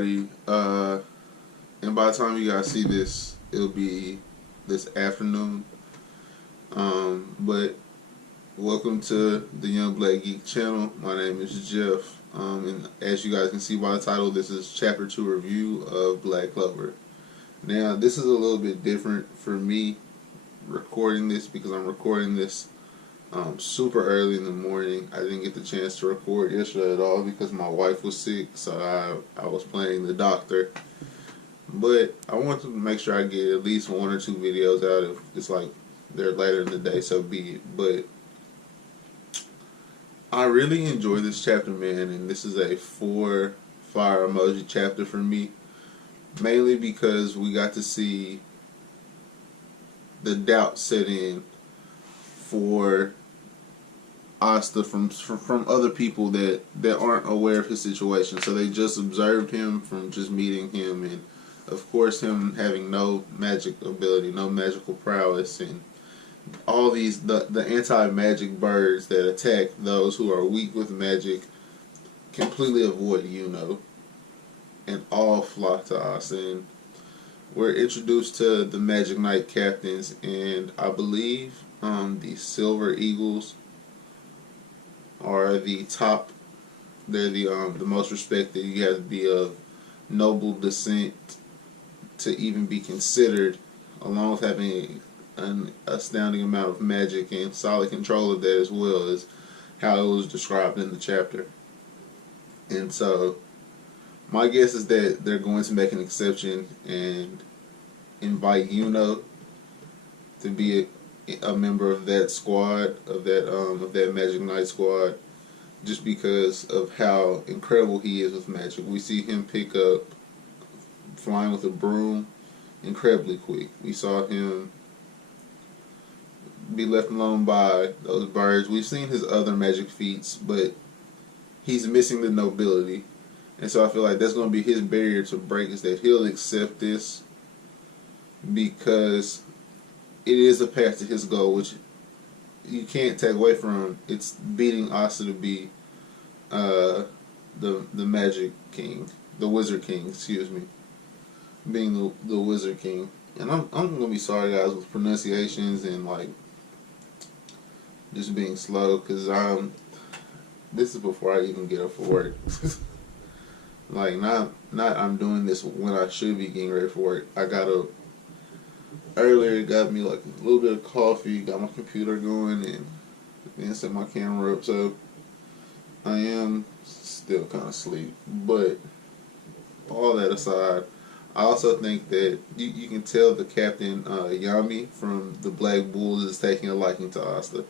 everybody. And by the time you guys see this, it'll be this afternoon. But welcome to the Young Black Geek channel. My name is Jeff. And as you guys can see by the title, this is Chapter 2 review of Black Clover. Now, this is a little bit different for me recording this because I'm recording this super early in the morning. I didn't get the chance to record yesterday at all because my wife was sick, so I was playing the doctor. But I want to make sure I get at least 1 or 2 videos out. If it's like they're later in the day, so be it. But I really enjoy this chapter, man, and this is a 4 fire emoji chapter for me. Mainly because we got to see the doubt set in for Asta from other people that aren't aware of his situation. So they just observed him from just meeting him, and of course him having no magic ability, no magical prowess, and all these the anti-magic birds that attack those who are weak with magic completely avoid and all flock to us. And we're introduced to the Magic Knight captains, and I believe the Silver Eagles are the top. They're the most respected. You have to be of noble descent to even be considered, along with having an astounding amount of magic and solid control of that, as well as how it was described in the chapter. And so my guess is that they're going to make an exception and invite Yuno to be a member of that squad, of that Magic Knight squad, just because of how incredible he is with magic. We see him pick up flying with a broom incredibly quick. We saw him be left alone by those birds. We've seen his other magic feats, but he's missing the nobility. And so I feel like that's going to be his barrier to break, is that he'll accept this because it is a path to his goal, which you can't take away from him. It's beating Asta to be the Magic King, the Wizard King, excuse me, being the Wizard King. And I'm gonna be sorry, guys, with pronunciations and like just being slow, because this is before I even get up for work. Like not I'm doing this when I should be getting ready for work. I got up earlier, got me like a little bit of coffee, got my computer going, and then set my camera up. So I am still kind of asleep. But all that aside, I also think that you can tell the captain, Yami from the Black Bulls, is taking a liking to Asta.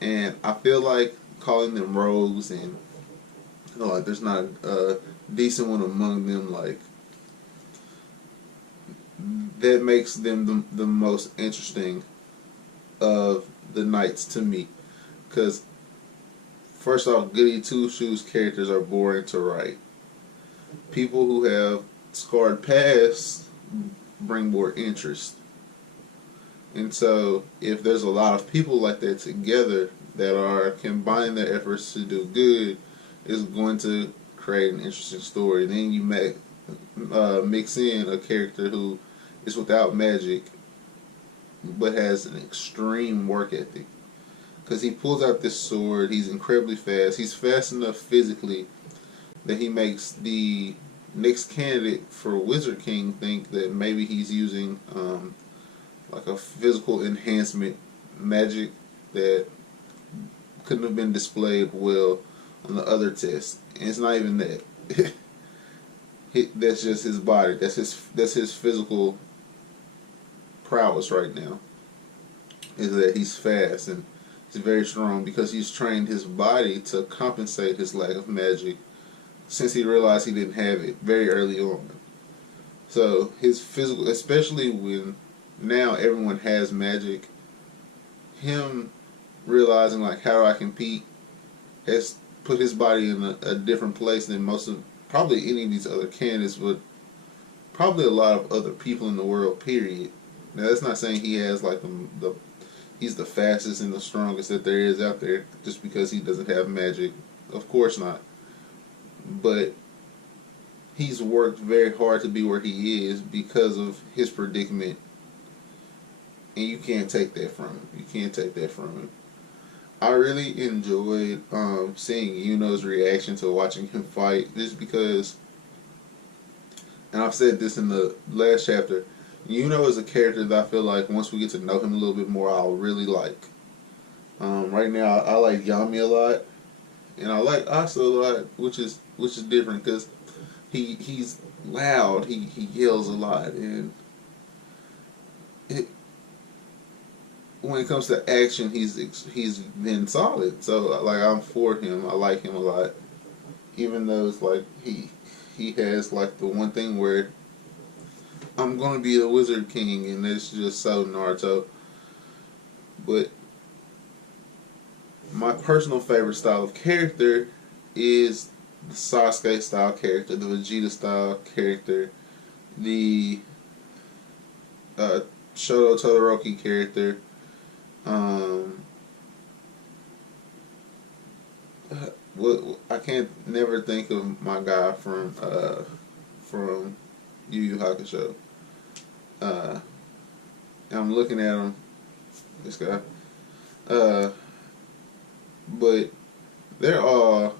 And I feel like calling them rogues and like there's not a decent one among them, like that makes them the most interesting of the knights to me. Because first off, Goody Two Shoes characters are boring to write. People who have scarred pasts bring more interest. And so if there's a lot of people like that together that are combining their efforts to do good, it's going to create an interesting story. Then you mix in a character who is without magic but has an extreme work ethic, because he pulls out this sword. He's incredibly fast. He's fast enough physically that he makes the next candidate for Wizard King think that maybe he's using like a physical enhancement magic that couldn't have been displayed well on the other test. And it's not even that. That's just his body. That's his physical prowess right now, is that he's fast and he's very strong, because he's trained his body to compensate his lack of magic since he realized he didn't have it very early on. So his physical, especially when now everyone has magic, him realizing like, how do I compete, has put his body in a different place than most of probably any of these other candidates, but probably a lot of other people in the world, period. Now that's not saying he has like he's the fastest and the strongest that there is out there just because he doesn't have magic. Of course not. But he's worked very hard to be where he is because of his predicament, and you can't take that from him. You can't take that from him. I really enjoyed seeing Yuno's reaction to watching him fight, just because, and I've said this in the last chapter, Yuno is a character that I feel like once we get to know him a little bit more, I'll really like. Right now, I like Yami a lot, and I like Asa a lot, which is different because he's loud. He yells a lot, and it, when it comes to action, he's been solid. So like I'm for him. I like him a lot, even though it's like he has like the one thing where I'm gonna be a wizard king, and it's just so Naruto. But my personal favorite style of character is the Sasuke style character, the Vegeta style character, the Shoto Todoroki character. I can't never think of my guy from Yu Yu Hakusho. And I'm looking at him, this guy. But they're all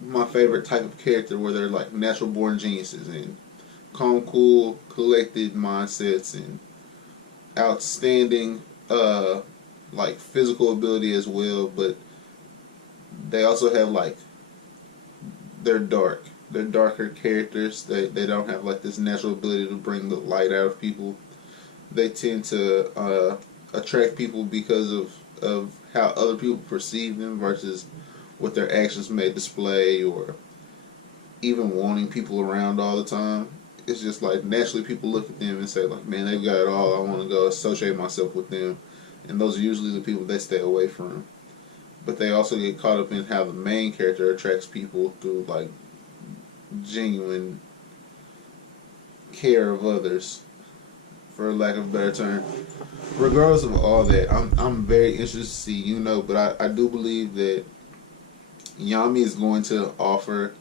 my favorite type of character, where they're like natural born geniuses and calm, cool, collected mindsets and outstanding like physical ability as well, but they also have like they're darker characters. They don't have like this natural ability to bring the light out of people. They tend to attract people because of how other people perceive them versus what their actions may display, or even wanting people around all the time. It's just like naturally people look at them and say like, man, they've got it all. I want to go associate myself with them. And those are usually the people they stay away from. But they also get caught up in how the main character attracts people through like genuine care of others, for lack of a better term. Regardless of all that, I'm very interested to see but I do believe that Yami is going to offer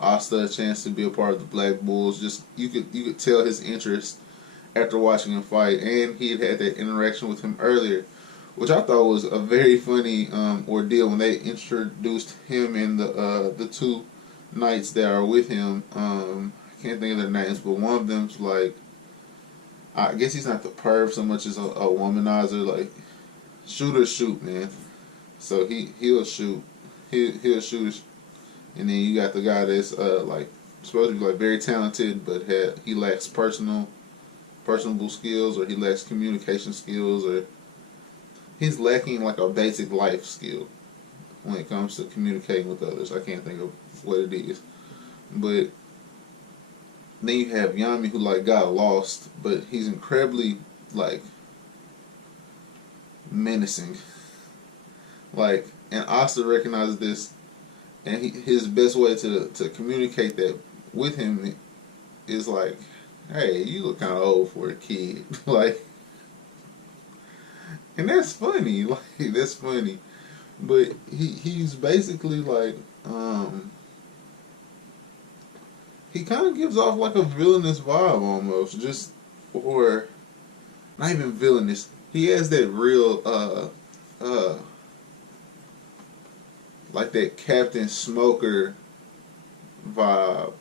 Asta a chance to be a part of the Black Bulls. Just you could tell his interest after watching him fight, and he had that interaction with him earlier, which I thought was a very funny ordeal when they introduced him and the two knights that are with him. I can't think of their names, but one of them's like, I guess he's not the perv so much as a womanizer, like shoot or shoot, man. So he'll shoot, he'll shoot, and then you got the guy that's like supposed to be like very talented, but he lacks personable skills, or he lacks communication skills, or he's lacking like a basic life skill when it comes to communicating with others. I can't think of what it is, but then you have Yami, who like got lost, but he's incredibly like menacing. Like, and Asta recognizes this, and his best way to communicate that with him is like, hey, you look kind of old for a kid. Like, and that's funny. Like, that's funny. But he's basically like, he kind of gives off like a villainous vibe almost, just, or not even villainous. He has that real like that Captain Smoker vibe,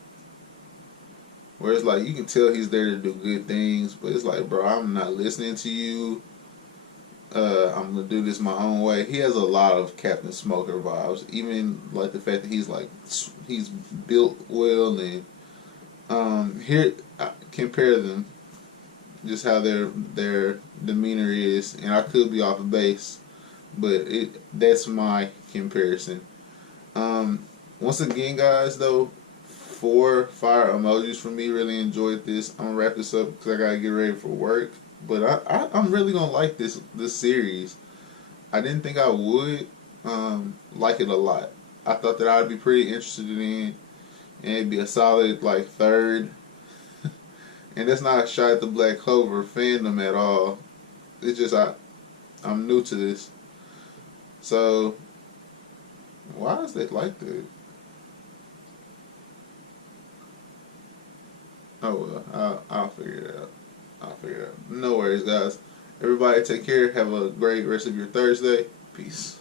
where it's like you can tell he's there to do good things, but it's like, bro, I'm not listening to you. I'm gonna do this my own way. He has a lot of Captain Smoker vibes, even like the fact that he's built well, and here compare them, just how their demeanor is, and I could be off base, but that's my comparison. Once again, guys, though, 4 fire emojis for me. Really enjoyed this. I'm gonna wrap this up because I gotta get ready for work. But I'm really gonna like this series. I didn't think I would like it a lot. I thought that I'd be pretty interested in, and it'd be a solid like third. And that's not a shot at the Black Clover fandom at all. It's just I'm new to this. So why is that like that? Oh well, I'll figure it out. I'll figure it out. No worries, guys. Everybody, take care. Have a great rest of your Thursday. Peace.